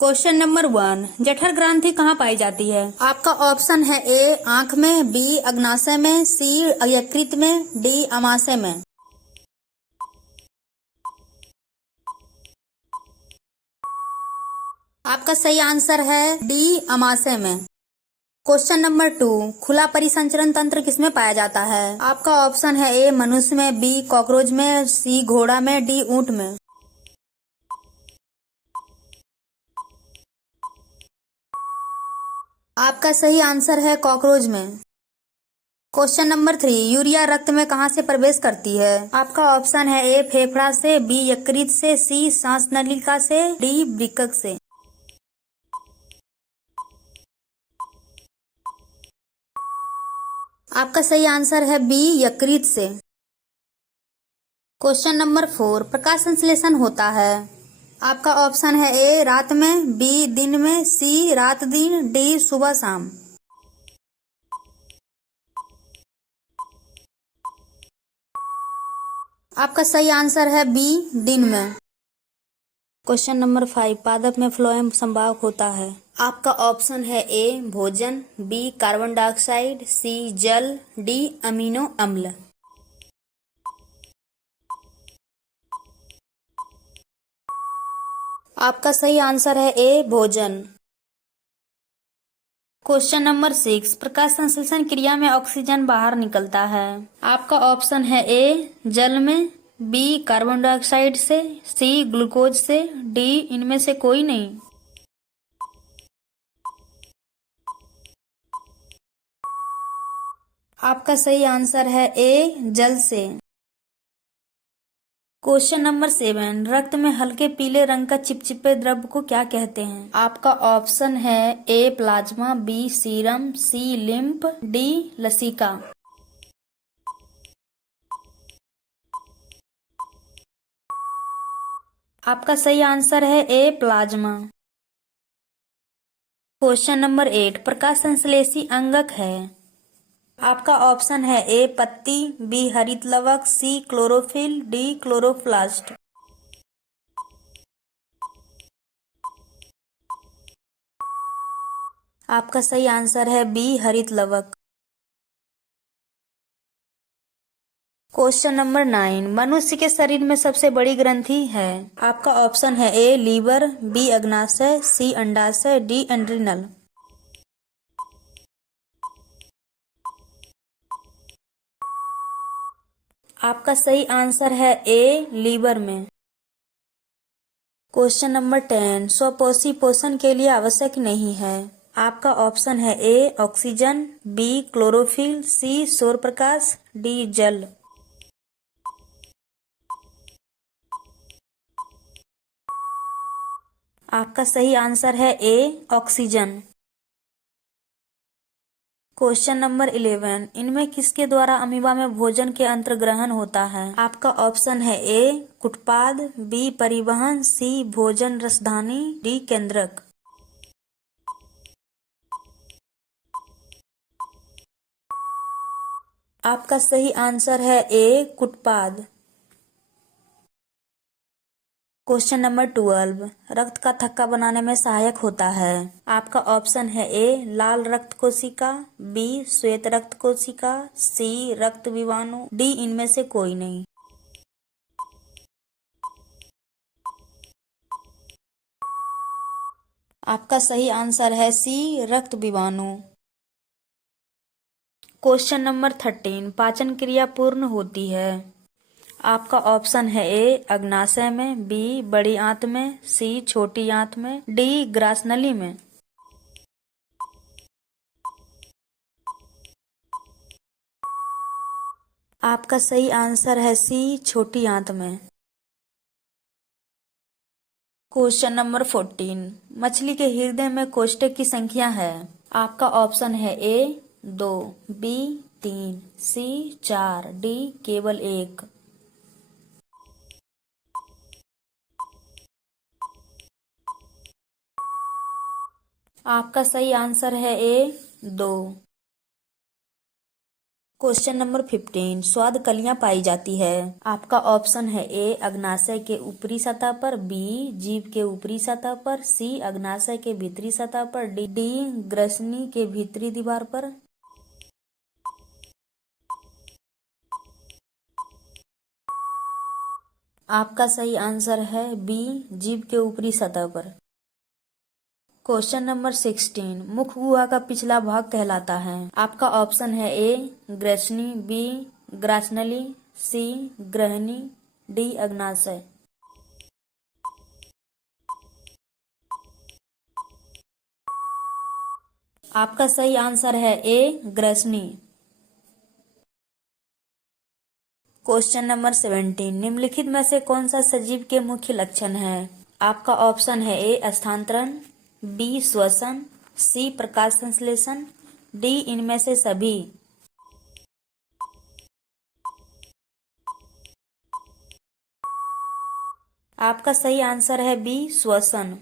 Question number 1। जठर ग्रंथि कहाँ पाई जाती है? आपका ऑप्शन है ए आंख में, बी अग्नाशय में, सी यकृत में, डी अमाशय में। आपका सही आंसर है डी अमाशय में। Question number 2। खुला परिसंचरण तंत्र किसमें पाया जाता है? आपका ऑप्शन है ए मनुष्य में, बी कॉकरोच में, सी घोड़ा में, डी ऊंट में। आपका सही आंसर है कॉकरोच में। Question number 3। यूरिया रक्त में कहाँ से प्रवेश करती है? आपका ऑप्शन है ए फेफड़ा से, बी यकृत से, सी सांस नलिका से, डी वृक्क से। आपका सही आंसर है बी यकृत से। Question number 4। प्रकाश संश्लेषण होता है। आपका ऑप्शन है ए रात में, बी दिन में, सी रात दिन, डी सुबह शाम। आपका सही आंसर है बी दिन में। Question number 5। पादप में फ्लोएम संवाहक होता है। आपका ऑप्शन है ए भोजन, बी कार्बन डाइऑक्साइड, सी जल, डी अमीनो अम्ल। आपका सही आंसर है ए भोजन। Question number 6। प्रकाश संश्लेषण क्रिया में ऑक्सीजन बाहर निकलता है। आपका ऑप्शन है ए जल में, बी कार्बन डाइऑक्साइड से, सी ग्लूकोज से, डी इनमें से कोई नहीं। आपका सही आंसर है ए जल से। Question number 7। रक्त में हल्के पीले रंग का चिपचिपे द्रव्य को क्या कहते हैं? आपका ऑप्शन है ए प्लाज्मा, बी सीरम, सी लिम्फ, डी लसिका। आपका सही आंसर है ए प्लाज्मा। Question number 8। प्रकाश संश्लेषी अंगक है। आपका ऑप्शन है ए पत्ती, बी हरित लवक, सी क्लोरोफिल, डी क्लोरोप्लास्ट। आपका सही आंसर है बी हरित लवक। Question number 9। मनुष्य के शरीर में सबसे बड़ी ग्रंथि है। आपका ऑप्शन है ए लीवर, बी अग्नाशय, सी अंडाशय, डी एड्रिनल। आपका सही आंसर है ए लीवर में। Question number 10। स्वपोषी पोषण के लिए आवश्यक नहीं है। आपका ऑप्शन है ए ऑक्सीजन, बी क्लोरोफिल, सी सौर प्रकाश, डी जल। आपका सही आंसर है ए ऑक्सीजन। Question number 11। इनमें किसके द्वारा अमीबा में भोजन के अंतर्ग्रहण होता है? आपका ऑप्शन है ए कुटपाद, बी परिवहन, सी भोजन रसधानी, डी केंद्रक। आपका सही आंसर है ए कुटपाद। Question number 12। रक्त का थक्का बनाने में सहायक होता है। आपका ऑप्शन है ए लाल रक्त कोशिका, बी श्वेत रक्त कोशिका, सी रक्त विवाणु, डी इनमें से कोई नहीं। आपका सही आंसर है सी रक्त विवाणु। Question number 13। पाचन क्रिया पूर्ण होती है। आपका ऑप्शन है ए अग्नाशय में, बी बड़ी आंत में, सी छोटी आंत में, डी ग्रासनली में। आपका सही आंसर है सी छोटी आंत में। Question number 14। मछली के हृदय में कोष्ठक की संख्या है। आपका ऑप्शन है ए 2, बी 3, सी 4, डी केवल 1। आपका सही आंसर है ए 2। क्वेश्चन नंबर 15 स्वाद कलियां पाई जाती है। आपका ऑप्शन है ए अग्नाशय के ऊपरी सतह पर, बी जीभ के ऊपरी सतह पर, सी अग्नाशय के भीतरी सतह पर, डी ग्रसनी के भीतरी दीवार पर। आपका सही आंसर है बी जीभ के ऊपरी सतह पर। क्वेश्चन नंबर 16 मुख गुहा का पिछला भाग कहलाता है। आपका ऑप्शन है ए ग्रसनी, बी ग्रासनली, सी ग्रहणी, डी अग्नाशय। आपका सही आंसर है ए ग्रसनी। क्वेश्चन नंबर 17 निम्नलिखित में से कौन सा सजीव के मुख्य लक्षण है। आपका ऑप्शन है ए स्थानांतरण, बी श्वसन, सी प्रकाश संश्लेषण, डी इनमें से सभी। आपका सही आंसर है बी श्वसन।